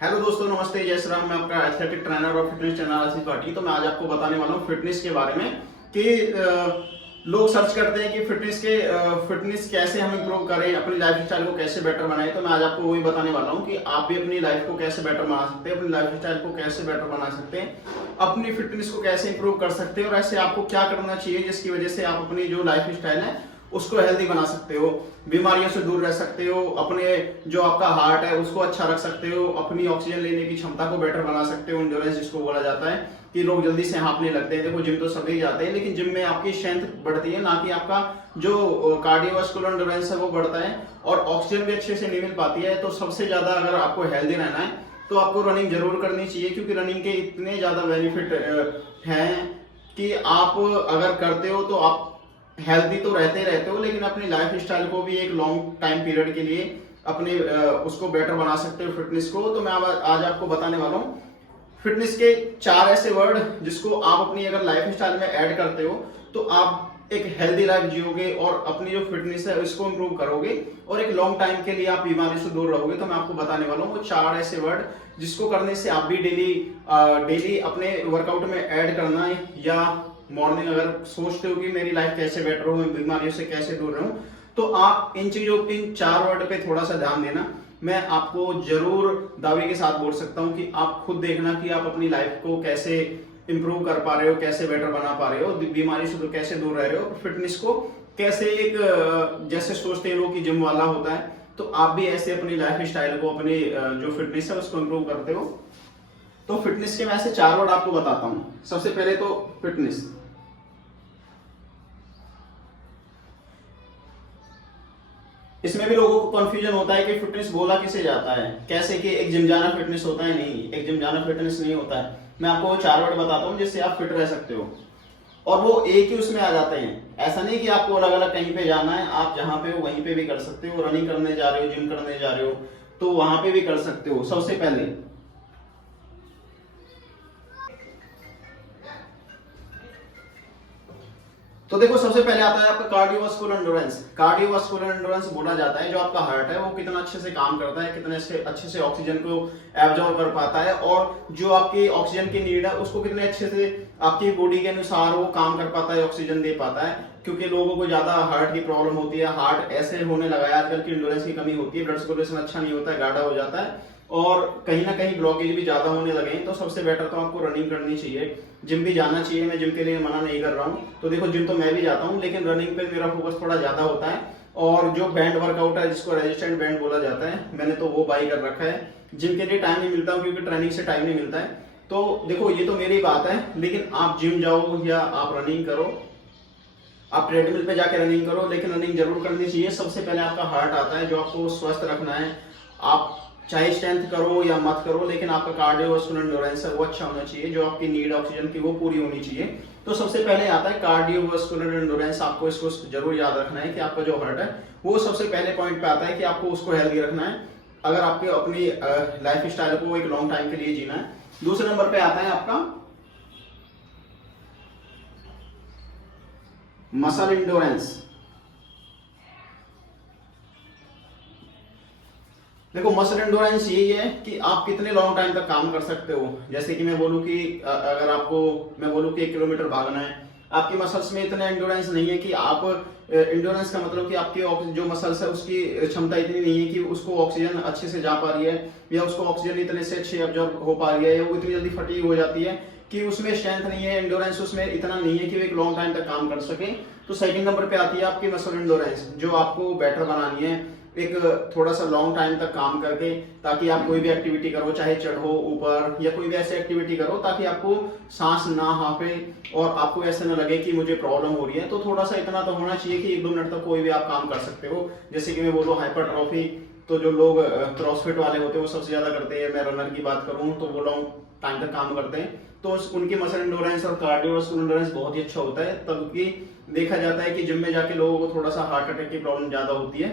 Hello दोस्तों, नमस्ते, जय श्री राम। मैं आपका एथलेटिक ट्रेनर और फिटनेस ट्रेनर आशीष भाटी। तो मैं आज आपको बताने वाला हूँ फिटनेस के बारे में कि लोग सर्च करते हैं कि फिटनेस कैसे हम इंप्रूव करें, अपनी लाइफ स्टाइल को कैसे बेटर बनाएं। तो मैं आज आपको वही बताने वाला हूँ कि आप भी अपनी लाइफ को कैसे बेटर बना सकते हैं, अपनी लाइफ स्टाइल को कैसे बेटर बना सकते हैं, अपनी फिटनेस को कैसे इंप्रूव कर सकते हैं और ऐसे आपको क्या करना चाहिए जिसकी वजह से आप अपनी जो लाइफ स्टाइल है उसको हेल्दी बना सकते हो, बीमारियों से दूर रह सकते हो, अपने जो आपका हार्ट है उसको अच्छा रख सकते हो, अपनी ऑक्सीजन लेने की क्षमता को बेटर बना सकते हो। एंड्योरेंस जिसको बोला जाता है कि लोग जल्दी से हाँफने लगते हैं। देखो, जिम तो सभी जाते हैं, लेकिन जिम में आपकी स्ट्रेंथ बढ़ती है, ना कि आपका जो कार्डियोवास्कुलर एंड्योरेंस है वो बढ़ता है, और ऑक्सीजन भी अच्छे से नहीं मिल पाती है। तो सबसे ज्यादा अगर आपको हेल्दी रहना है तो आपको रनिंग जरूर करनी चाहिए, क्योंकि रनिंग के इतने ज्यादा बेनिफिट हैं कि आप अगर करते हो तो आप हेल्दी तो रहते हो, लेकिन अपनी लाइफ स्टाइल को भी एक लॉन्ग टाइम पीरियड के लिए अपने उसको बेटर बना सकते हो, फिटनेस को। तो मैं आज आपको बताने वाला हूँ फिटनेस के 4 ऐसे वर्ड जिसको आप अपनी अगर लाइफ स्टाइल में ऐड करते हो तो आप एक हेल्दी लाइफ जियोगे और अपनी जो फिटनेस है उसको इंप्रूव करोगे और एक लॉन्ग टाइम के लिए आप बीमारी से दूर रहोगे। तो मैं आपको बताने वाला हूँ वो 4 ऐसे वर्ड जिसको करने से आप भी डेली अपने वर्कआउट में ऐड करना है, या मॉर्निंग अगर सोचते हो कि मेरी लाइफ कैसे बेटर हो, मैं बीमारियों से कैसे दूर रहूं, तो आप इन चीजों, इन 4 वर्ड पे थोड़ा सा ध्यान देना। मैं आपको जरूर दावे के साथ बोल सकता हूं कि आप खुद देखना कि आप अपनी लाइफ को कैसे इंप्रूव कर पा रहे हो, कैसे बेटर बना पा रहे हो, बीमारी से कैसे दूर रह रहे हो, फिटनेस को कैसे एक जैसे सोचते हैं लोग कि जिम वाला होता है, तो आप भी ऐसे अपनी लाइफ स्टाइल को, अपनी जो फिटनेस है उसको इंप्रूव करते हो। तो फिटनेस के मैं ऐसे 4 वर्ड आपको बताता हूं। सबसे पहले तो फिटनेस। इसमें भी लोगों को कंफ्यूजन होता है कि फिटनेस बोला किसे जाता है, कैसे कि एक जिम जाना फिटनेस होता है। नहीं, एक जिम जाना फिटनेस नहीं होता है। मैं आपको वो 4 वर्ड बताता हूँ जिससे आप फिट रह सकते हो, और वो एक ही उसमें आ जाते हैं। ऐसा नहीं कि आपको अलग अलग कहीं पे जाना है, आप जहां पे हो वहीं पे भी कर सकते हो। रनिंग करने जा रहे हो, जिम करने जा रहे हो, तो वहां पे भी कर सकते हो। सबसे पहले तो देखो, सबसे पहले आता है आपका कार्डियोवास्कुलर एंड्योरेंस। कार्डियोवास्कुलर एंड्योरेंस बोला जाता है जो आपका हार्ट है वो कितना अच्छे से काम करता है, कितने अच्छे से ऑक्सीजन को एब्जॉर्ब कर पाता है, और जो आपकी ऑक्सीजन की नीड है उसको कितने अच्छे से आपकी बॉडी के अनुसार वो काम कर पाता है, ऑक्सीजन दे पाता है। क्योंकि लोगों को ज्यादा हार्ट की प्रॉब्लम होती है, हार्ट ऐसे होने लगा है आजकल की एंड्योरेंस की कमी होती है, ब्लड सर्कुलेशन अच्छा नहीं होता है, गाढ़ा हो जाता है, और कहीं ना कहीं ब्लॉकेज भी ज्यादा होने लगे हैं। तो सबसे बेटर तो आपको रनिंग करनी चाहिए, जिम भी जाना चाहिए। मैं जिम के लिए मना नहीं कर रहा हूँ। तो देखो, जिम तो मैं भी जाता हूँ, लेकिन रनिंग पे मेरा फोकस थोड़ा ज्यादा होता है। और जो बैंड वर्कआउट है जिसको रेजिस्टेंट बैंड बोला जाता है, मैंने तो वो बाई कर रखा है। जिम के लिए टाइम नहीं मिलता, क्योंकि ट्रेनिंग से टाइम नहीं मिलता है। तो देखो, ये तो मेरी बात है, लेकिन आप जिम जाओ या आप रनिंग करो, आप ट्रेडमिल पे जाके रनिंग करो, लेकिन रनिंग जरूर करनी चाहिए। सबसे पहले आपका हार्ट आता है जो आपको स्वस्थ रखना है। आप चाहे स्ट्रेंथ करो या मत करो, लेकिन आपका कार्डियोवास्कुलर एंड्योरेंस है वो अच्छा होना चाहिए, जो आपकी नीड ऑक्सीजन की वो पूरी होनी चाहिए। तो सबसे पहले आता है कार्डियोवास्कुलर एंड्योरेंस। आपको इसको जरूर याद रखना है कि आपका जो हार्ट है वो सबसे पहले पॉइंट पे आता है कि आपको उसको हेल्दी रखना है, अगर आपके अपनी लाइफ स्टाइल को एक लॉन्ग टाइम के लिए जीना है। दूसरे नंबर पे आता है आपका मसल इंडोरेंस। देखो, मसल एंडोरेंस यही है कि आप कितने लॉन्ग टाइम तक काम कर सकते हो। जैसे कि मैं बोलूं कि अगर आपको मैं बोलूं कि 1 किलोमीटर भागना है, आपकी मसल्स में इतना एंडोरेंस नहीं है कि आप एंडोरेंस का मतलब कि आपकी जो मसल्स है उसकी क्षमता इतनी नहीं है कि उसको ऑक्सीजन अच्छे से जा पा रही है, या उसको ऑक्सीजन इतने से अच्छे अब्जॉर्ब हो पा रही है, या वो इतनी जल्दी फटीग हो जाती है कि उसमें स्ट्रेंथ नहीं है, एंडोरेंस उसमें इतना नहीं है कि वो एक लॉन्ग टाइम तक काम कर सके। तो सेकंड नंबर पे आती है आपकी मसल एंडोरेंस, जो आपको बेटर बनानी है एक थोड़ा सा लॉन्ग टाइम तक काम करके, ताकि आप कोई भी एक्टिविटी करो, चाहे चढ़ो ऊपर या कोई भी ऐसी एक्टिविटी करो, ताकि आपको सांस ना हाफे और आपको ऐसे ना लगे कि मुझे प्रॉब्लम हो रही है। तो थोड़ा सा इतना तो होना चाहिए कि 1-2 मिनट तक कोई भी आप काम कर सकते हो। जैसे कि मैं बोलूँ हाइपरट्रॉफी, तो जो लोग क्रॉसफिट वाले होते हैं वो सबसे ज्यादा करते हैं। मैं रनर की बात करूँ तो वो लॉन्ग टाइम तक काम करते हैं, तो उनकी मसल एंडोरेंस और कार्डियोवास्कुलर एंडोरेंस बहुत ही अच्छा होता है। तबकि देखा जाता है कि जिम में जाके लोगों को थोड़ा सा हार्ट अटैक की प्रॉब्लम ज्यादा होती है।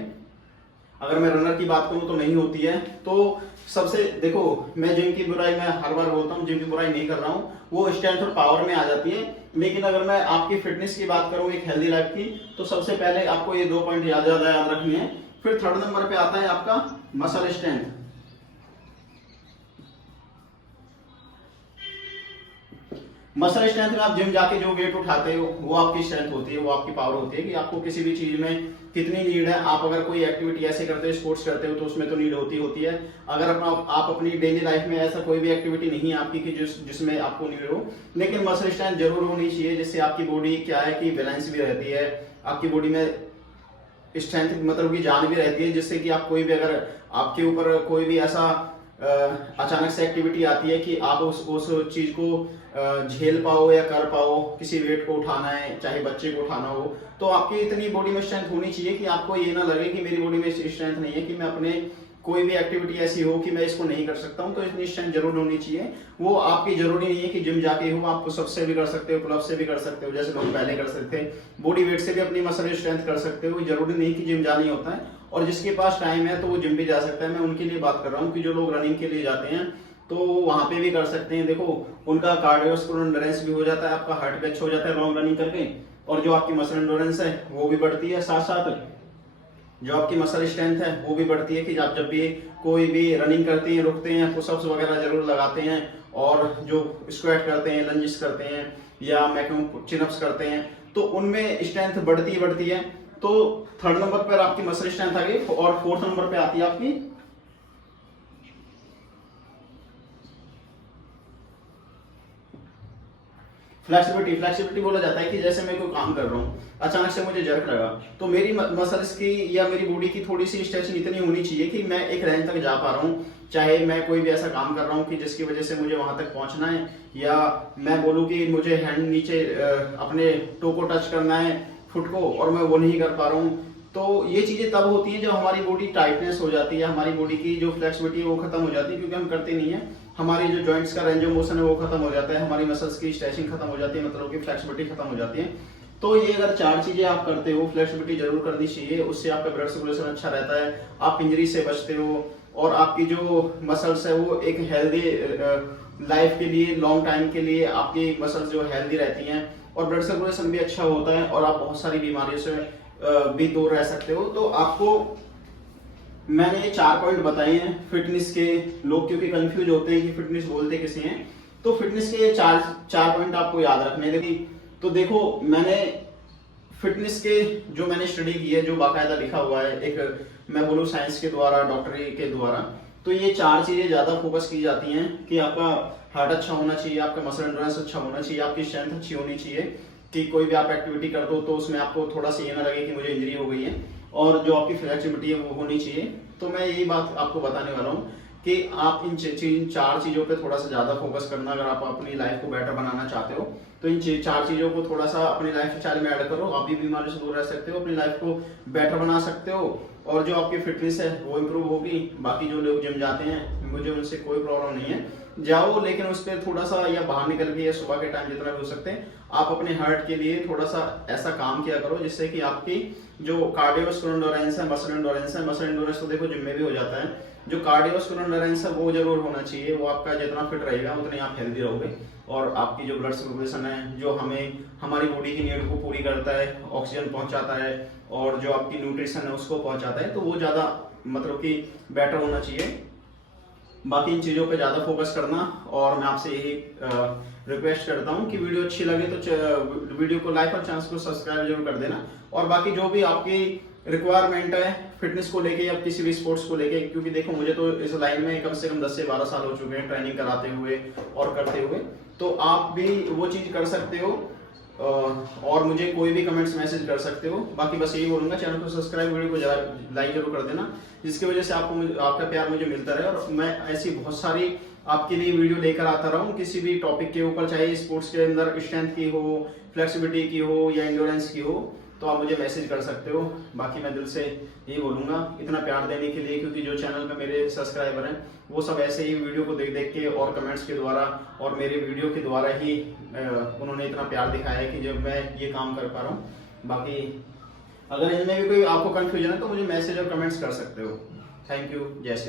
अगर मैं रनर की बात करूं तो नहीं होती है। तो सबसे देखो, मैं जिम की बुराई मैं हर बार बोलता हूं, जिम की बुराई नहीं कर रहा हूं, वो स्ट्रेंथ और पावर में आ जाती है। लेकिन अगर मैं आपकी फिटनेस की बात करूं, एक हेल्दी लाइफ की, तो सबसे पहले आपको ये 2 पॉइंट ज्यादा याद रखनी है। फिर थर्ड नंबर पे आता है आपका मसल स्ट्रेंथ। मसल स्ट्रेंथ में आप जिम जाके जो वेट उठाते हो वो आपकी स्ट्रेंथ होती है, वो आपकी पावर होती है कि आपको किसी भी चीज में कितनी नीड है। आप अगर कोई एक्टिविटी ऐसे करते हो, स्पोर्ट्स करते हो, तो उसमें तो नीड होती है। अगर आप अपनी डेली लाइफ में ऐसा कोई भी एक्टिविटी नहीं है आपकी कि जिसमें आपको नीड हो, लेकिन मसल स्ट्रेंथ जरूर होनी चाहिए, जिससे आपकी बॉडी क्या है कि बैलेंस भी रहती है, आपकी बॉडी में स्ट्रेंथ मतलब की जान भी रहती है, जिससे कि आप कोई भी अगर आपके ऊपर कोई भी ऐसा अचानक से एक्टिविटी आती है कि आप उस चीज को झेल पाओ या कर पाओ, किसी वेट को उठाना है, चाहे बच्चे को उठाना हो, तो आपकी इतनी बॉडी में स्ट्रेंथ होनी चाहिए कि आपको ये ना लगे कि मेरी बॉडी में स्ट्रेंथ नहीं है, कि मैं अपने कोई भी एक्टिविटी ऐसी हो कि मैं इसको नहीं कर सकता हूँ। तो इतनी स्ट्रेंथ जरूर होनी चाहिए। वो आपकी जरूरी नहीं है कि जिम जाके हो, आप पुशअप से भी कर सकते हो, पुलअप से भी कर सकते हो, जैसे लोग पहले कर सकते थे, बॉडी वेट से भी अपनी मसल स्ट्रेंथ कर सकते हो। जरूरी नहीं कि जिम जाना ही होता है, और जिसके पास टाइम है तो वो जिम भी जा सकता है। मैं उनके लिए बात कर रहा हूँ कि जो लोग रनिंग के लिए जाते हैं तो वहां पे भी कर सकते हैं। देखो, उनका कार्डियोवास्कुलर एंड्योरेंस भी हो जाता है, आपका हार्ट भी अच्छा हो जाता है लॉन्ग रनिंग करके, और जो आपकी मसल एंड्योरेंस है वो भी बढ़ती है। साथ साथ जो आपकी मसल स्ट्रेंथ है वो भी बढ़ती है कि आप जब भी कोई भी रनिंग करते हैं, रुकते हैं, पुशअप्स वगैरह जरूर लगाते हैं, और जो स्क्वाट करते हैं, लंजेस करते हैं, या मैक्सिमम चिनअप्स करते हैं, तो उनमें स्ट्रेंथ बढ़ती है। तो थर्ड नंबर पर आपकी मसल स्ट्रेंथ आ गई, और फोर्थ नंबर पे आती है आपकी फ्लेक्सिबिलिटी बोला जाता है कि जैसे मैं कोई काम कर रहा हूँ, अचानक से मुझे जर्क लगा, तो मेरी मसल्स की या मेरी बॉडी की थोड़ी सी स्ट्रेचिंग इतनी होनी चाहिए कि मैं एक रेंज तक जा पा रहा हूँ। चाहे मैं कोई भी ऐसा काम कर रहा हूँ कि जिसकी वजह से मुझे वहां तक पहुंचना है, या मैं बोलूँ कि मुझे हैंड नीचे अपने टो को टच करना है, फुट को, और मैं वो नहीं कर पा रहा हूँ। तो ये चीजें तब होती है जब हमारी बॉडी टाइटनेस हो जाती है, हमारी बॉडी की जो फ्लेक्सिबिलिटी है वो खत्म हो जाती है, क्योंकि हम करते नहीं है, हमारी जो जॉइंट्स का रेंज ऑफ मोशन है वो खत्म हो जाता है, हमारी मसल्स की स्ट्रेचिंग खत्म हो जाती है, मतलब कि फ्लेक्सिबिलिटी खत्म हो जाती है। तो ये अगर चार चीजें आप करते हो, फ्लेक्सिबिलिटी जरूर करनी चाहिए, उससे आपका ब्लड सर्कुलेशन अच्छा रहता है, आप इंजरी से बचते हो, और आपकी जो मसल्स है वो एक हेल्दी लाइफ के लिए, लॉन्ग टाइम के लिए आपकी मसल्स जो हेल्दी रहती हैं, और ब्लड सर्कुलेशन भी अच्छा होता है, और आप बहुत सारी बीमारियों से भी दूर रह सकते हो। तो आपको मैंने ये 4 पॉइंट बताए हैं फिटनेस के। लोग क्योंकि कंफ्यूज होते हैं कि फिटनेस बोलते किसे हैं, तो फिटनेस के ये चार पॉइंट आपको याद रखने हैं। तो देखो, मैंने फिटनेस के जो मैंने स्टडी की है, जो बाकायदा लिखा हुआ है, एक मैं बोलूँ साइंस के द्वारा, डॉक्टरी के द्वारा, तो ये 4 चीजें ज्यादा फोकस की जाती हैं कि आपका हार्ट अच्छा होना चाहिए, आपका मसल एंड्योरेंस अच्छा होना चाहिए, आपकी स्ट्रेंथ अच्छी होनी चाहिए, कि कोई भी आप एक्टिविटी करते हो तो उसमें आपको थोड़ा सा ये ना लगे कि मुझे इंजरी हो गई है, और जो आपकी फ्लेक्सिबिलिटी है वो होनी चाहिए। तो मैं यही बात आपको बताने वाला हूँ कि आप इन 4 चीजों पे थोड़ा सा ज्यादा फोकस करना। अगर आप अपनी लाइफ को बेटर बनाना चाहते हो तो इन 4 चीजों को थोड़ा सा अपनी लाइफ स्टाइल में ऐड करो, आप भी बीमारी से दूर रह सकते हो, अपनी लाइफ को बेटर बना सकते हो, और जो आपकी फिटनेस है वो इम्प्रूव होगी। बाकी जो लोग जिम जाते हैं, मुझे उनसे कोई प्रॉब्लम नहीं है, जाओ, लेकिन उस पर थोड़ा सा या बाहर निकल के या सुबह के टाइम जितना भी हो सकते हैं आप अपने हार्ट के लिए थोड़ा सा ऐसा काम किया करो जिससे कि आपकी जो कार्डियोवास्कुलर एंड्योरेंस है, मसल एंड्योरेंस तो देखो जिम में भी हो जाता है, जो कार्डियोवास्कुलर एंड्योरेंस है वो जरूर होना चाहिए। वो आपका जितना फिट रहेगा उतने आप हेल्दी रहोगे, और आपकी जो ब्लड सर्कुलेशन है, जो हमारी बॉडी की नीड को पूरी करता है, ऑक्सीजन पहुंचाता है, और जो आपकी न्यूट्रिशन है उसको पहुंचाता है, तो वो ज्यादा मतलब कि बेटर होना चाहिए। बाकी इन चीजों पे ज्यादा फोकस करना, और मैं आपसे यही रिक्वेस्ट करता हूँ कि वीडियो अच्छी लगे तो वीडियो को लाइक और चैनल को सब्सक्राइब जरूर कर देना। और बाकी जो भी आपकी रिक्वायरमेंट है फिटनेस को लेके या किसी भी स्पोर्ट्स को लेके, क्योंकि देखो मुझे तो इस लाइन में कम से कम 10 से 12 साल हो चुके हैं ट्रेनिंग कराते हुए और करते हुए, तो आप भी वो चीज कर सकते हो, और मुझे कोई भी कमेंट्स मैसेज कर सकते हो। बाकी बस यही बोलूंगा, चैनल को सब्सक्राइब, वीडियो को लाइक जरूर कर देना, जिसकी वजह से आपका प्यार मुझे मिलता रहे, और मैं ऐसी बहुत सारी आपके लिए वीडियो लेकर आता रहा हूँ किसी भी टॉपिक के ऊपर, चाहे स्पोर्ट्स के अंदर स्ट्रेंथ की हो, फ्लेक्सिबिलिटी की हो, या एंड्योरेंस की हो, तो आप मुझे मैसेज कर सकते हो। बाकी मैं दिल से यही बोलूंगा इतना प्यार देने के लिए, क्योंकि जो चैनल पे मेरे सब्सक्राइबर हैं वो सब ऐसे ही वीडियो को देख देख के और कमेंट्स के द्वारा और मेरे वीडियो के द्वारा ही उन्होंने इतना प्यार दिखाया है कि जब मैं ये काम कर पा रहा हूँ। बाकी अगर इनमें भी कोई आपको कंफ्यूजन है तो मुझे मैसेज और कमेंट्स कर सकते हो। थैंक यू, जय श्री